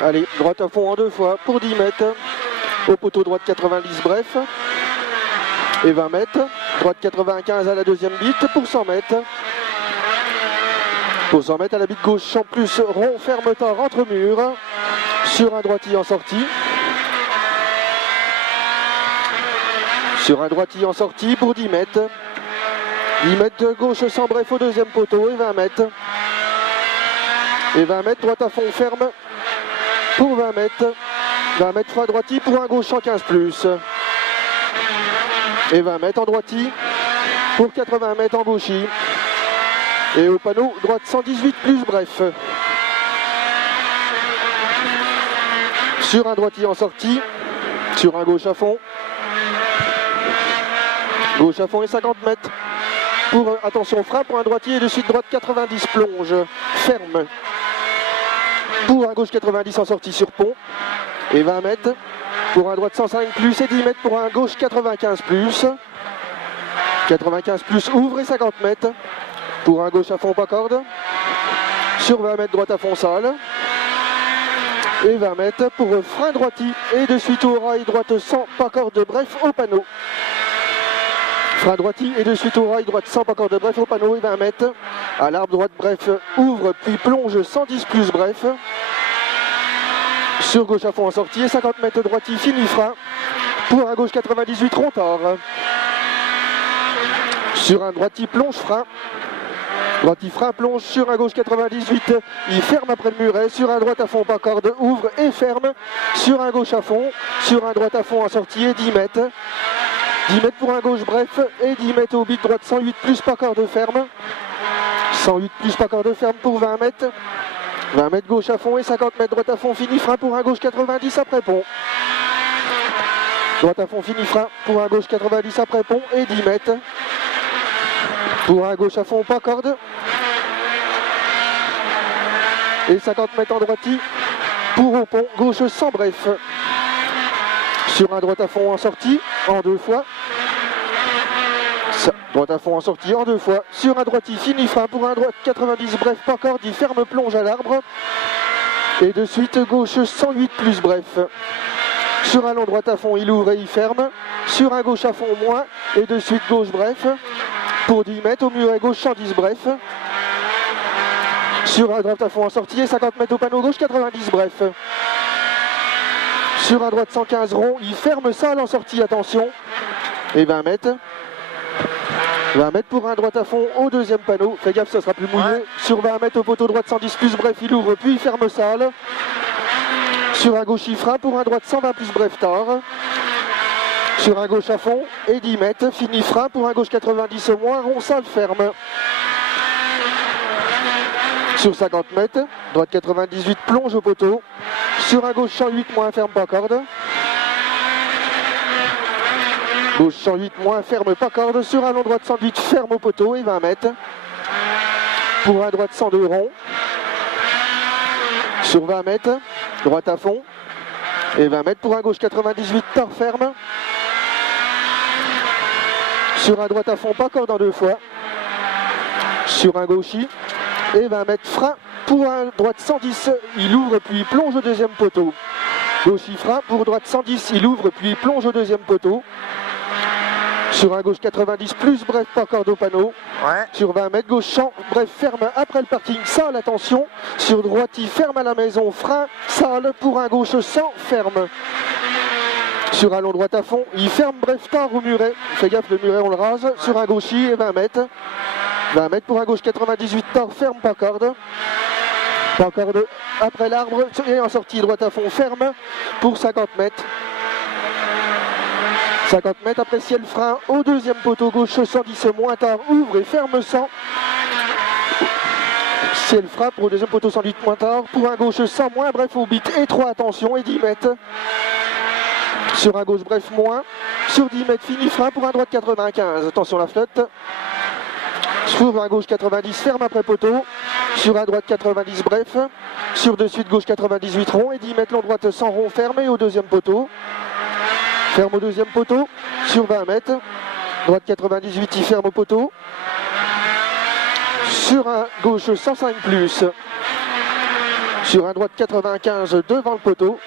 Allez, droite à fond en 2 fois pour 10 mètres. Au poteau droite 90 bref. Et 20 mètres. Droite 95 à la deuxième bite pour 100 mètres. Pour 100 mètres à la bite gauche en plus rond, ferme tard entre mur. Sur un droitier en sortie. Sur un droitier en sortie pour 10 mètres. 10 mètres de gauche sans bref au deuxième poteau et 20 mètres. Et 20 mètres, droite à fond ferme pour 20 mètres. 20 mètres fois droitier pour un gauche 115 plus. Et 20 mètres en droitier pour 80 mètres en gauchis. Et au panneau, droite 118 plus bref. Sur un droitier en sortie. Sur un gauche à fond. Gauche à fond et 50 mètres. Pour, attention, frein pour un droitier et de suite droite 90 plonge. Ferme. Pour un gauche 90 en sortie sur pont. Et 20 mètres. Pour un droite 105 plus et 10 mètres pour un gauche 95 plus. 95 plus ouvre et 50 mètres. Pour un gauche à fond pas corde. Sur 20 mètres droite à fond sale. Et 20 mètres pour frein droitier et de suite au rail droite 100 pas corde bref au panneau. Frein droitier et de suite au rail droite 100 pas corde bref au panneau et 20 mètres. À l'arbre droite bref ouvre puis plonge 110 plus bref. Sur gauche à fond en sortie et 50 mètres droitier fini frein. Pour un gauche 98 rond-tard. Sur un droitier plonge frein. Droitier frein plonge sur un gauche 98. Il ferme après le muret. Sur un droite à fond pas corde ouvre et ferme. Sur un gauche à fond. Sur un droite à fond en sortie et 10 mètres. 10 mètres pour un gauche bref et 10 mètres au bit droite 108 plus pas corde ferme. 108 plus pas corde ferme pour 20 mètres. 20 mètres gauche à fond et 50 mètres droite à fond fini frein pour un gauche 90 après pont. Droite à fond fini frein pour un gauche 90 après pont et 10 mètres. Pour un gauche à fond pas corde. Et 50 mètres en droitier pour au pont gauche sans bref. Sur un droite à fond en sortie en 2 fois. Droite à fond en sortie en 2 fois. Sur un droitier fini frein pour un droite 90 bref pas corde. Il ferme plonge à l'arbre. Et de suite gauche 108 plus bref. Sur un long droite à fond il ouvre et il ferme. Sur un gauche à fond moins. Et de suite gauche bref. Pour 10 mètres au muret gauche 110 bref. Sur un droite à fond en sortie et 50 mètres au panneau gauche 90 bref. Sur un droite 115 rond, il ferme sale en sortie, attention. Et 20 mètres. 20 mètres pour un droite à fond au deuxième panneau. Fais gaffe, ça sera plus mouillé. Ouais. Sur 20 mètres au poteau droite 110 plus bref, il ouvre puis il ferme sale. Sur un gauche, il frein pour un droite 120 plus bref tard. Sur un gauche à fond et 10 mètres, fini frein pour un gauche 90 moins, rond sale ferme. Sur 50 mètres, droite 98 plonge au poteau. Sur un gauche 108 moins ferme pas corde. Gauche 108 moins ferme pas corde. Sur un long droite 108 ferme au poteau et 20 mètres. Pour un droite 102 rond. Sur 20 mètres, droite à fond. Et 20 mètres pour un gauche 98 tard ferme. Sur un droite à fond pas corde en 2 fois. Sur un gauchis. Et 20 mètres frein pour un droite 110, il ouvre puis plonge au deuxième poteau. Gauche frein pour droite 110, il ouvre puis plonge au deuxième poteau. Sur un gauche 90 plus bref pas corde au panneau. Ouais. Sur 20 mètres gauche 100 bref ferme après le parking sale attention. Sur droite il ferme à la maison frein sale pour un gauche 100 ferme. Sur un long droite à fond il ferme bref tard au muret. Fais gaffe le muret on le rase. Ouais. Sur un gauchis et 20 mètres. 20 mètres pour un gauche 98 tard, ferme pas corde. Pas corde après l'arbre et en sortie droite à fond ferme pour 50 mètres. 50 mètres après ciel frein au deuxième poteau gauche 110 moins tard, ouvre et ferme 100. Ciel frein pour le deuxième poteau 110 moins tard, pour un gauche 100 moins, bref au bit étroit attention et 10 mètres. Sur un gauche bref moins, sur 10 mètres fini frein pour un droite 95, attention la flotte. Sur un gauche 90 ferme après poteau, sur un droite 90 bref, sur de suite gauche 98 rond et 10 mètres long droite 100 rond fermé au deuxième poteau. Ferme au deuxième poteau, sur 20 mètres, droite 98 il ferme au poteau. Sur un gauche 105 plus, Sur un droite 95 devant le poteau.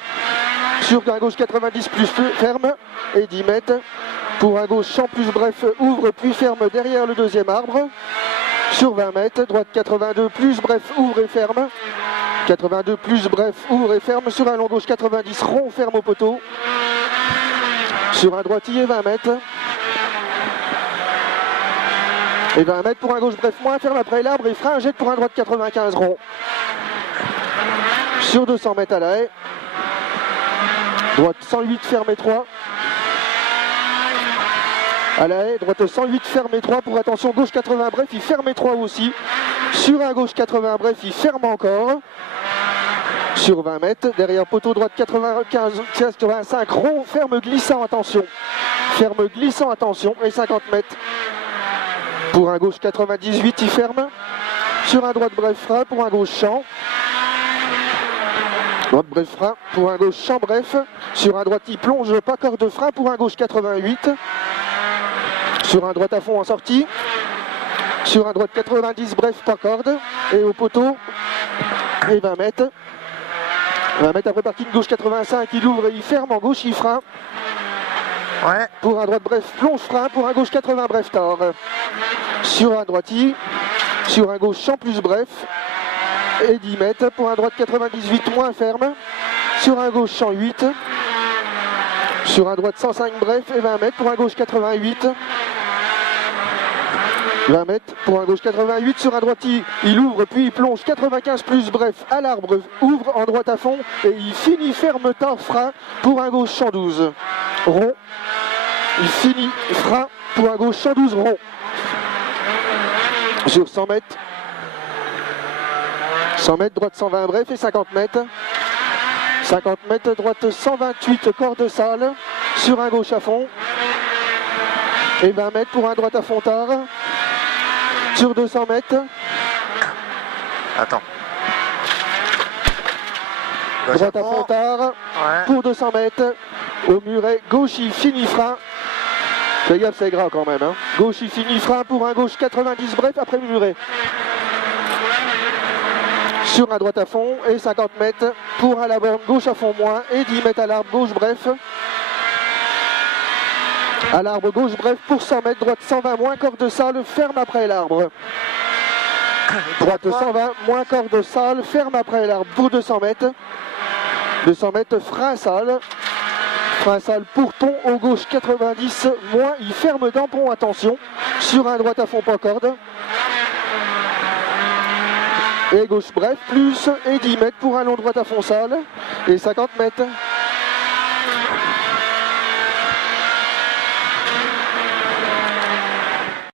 Sur un gauche 90 plus ferme et 10 mètres. Pour un gauche champ plus bref, ouvre puis ferme derrière le deuxième arbre. Sur 20 mètres, droite 82 plus bref, ouvre et ferme. 82 plus bref, ouvre et ferme. Sur un long gauche 90 rond, ferme au poteau. Sur un droitier 20 mètres. Et 20 mètres pour un gauche bref moins ferme après l'arbre et frein jette pour un droite 95 rond. Sur 200 mètres à la haie. Droite 108 ferme et 3. À la haie, droite 108 ferme et 3 pour attention gauche 80 bref, il ferme et 3 aussi. Sur un gauche 80 bref, il ferme encore. Sur 20 mètres, derrière poteau droite 85 rond, ferme glissant, attention. Ferme glissant, attention, et 50 mètres. Pour un gauche 98, il ferme. Sur un droite bref frein, pour un gauche champ. Droite bref frein, pour un gauche champ bref. Sur un droite, il plonge, pas corde de frein, pour un gauche 88. Sur un droite à fond en sortie. Sur un droite 90, bref, pas corde. Et au poteau, et 20 mètres. 20 mètres après parking gauche 85, il ouvre et il ferme en gauche, il frein. Ouais. Pour un droite bref, plonge frein, pour un gauche 80 bref tard. Sur un droitier, sur un gauche champ plus bref, et 10 mètres, pour un droite 98 moins ferme, sur un gauche champ 8, sur un droite 105 bref et 20 mètres, pour un gauche 88. 20 mètres pour un gauche 88, sur un droitier, il ouvre puis il plonge 95 plus bref à l'arbre, ouvre en droite à fond et il finit ferme tard frein pour un gauche 112 rond. Il finit frein pour un gauche 112 rond. Sur 100 mètres. 100 mètres, droite 120 bref et 50 mètres. 50 mètres, droite 128 corde sale sur un gauche à fond. Et 20 mètres pour un droite à fond tard. Sur 200 mètres. Attends. Droite à fond tard. Ouais. Pour 200 mètres. Au muret, gauche il finit frein. Fais gaffe, c'est gras quand même. Hein. Gauche il finit frein pour un gauche 90 bref après le muret. Sur un droite à fond et 50 mètres pour à la borne gauche à fond moins et 10 mètres à l'arbre gauche bref. À l'arbre gauche bref pour 100 mètres, droite 120 moins corde sale, ferme après l'arbre. Droite 120 moins corde sale, ferme après l'arbre pour 200 mètres. 200 mètres frein sale. Frein sale pour pont au gauche 90 moins, il ferme d'un pont, attention. Sur un droite à fond pas corde. Et gauche bref, plus et 10 mètres pour un long droite à fond sale. Et 50 mètres.